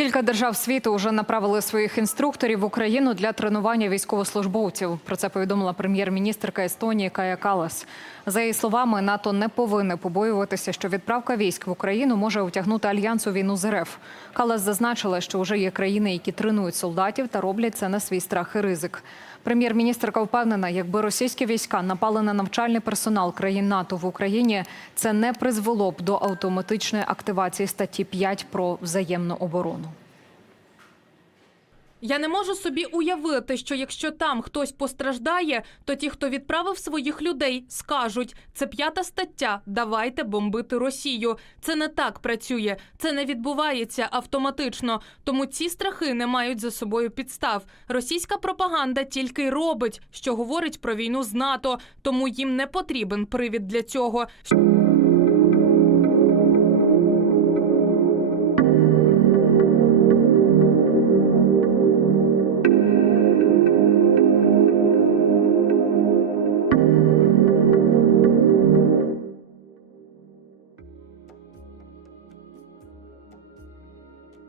Кілька держав світу вже направили своїх інструкторів в Україну для тренування військовослужбовців. Про це повідомила прем'єр-міністрка Естонії Кая Калас. За її словами, НАТО не повинне побоюватися, що відправка військ в Україну може утягнути альянс у війну з РФ. Калас зазначила, що вже є країни, які тренують солдатів та роблять це на свій страх і ризик. Прем'єр-міністрка впевнена, якби російські війська напали на навчальний персонал країн НАТО в Україні, це не призвело б до автоматичної активації статті 5 про взаємну оборону. Я не можу собі уявити, що якщо там хтось постраждає, то ті, хто відправив своїх людей, скажуть: це п'ята стаття. Давайте бомбити Росію. Це не так працює, це не відбувається автоматично. Тому ці страхи не мають за собою підстав. Російська пропаганда тільки й робить, що говорить про війну з НАТО, тому їм не потрібен привід для цього.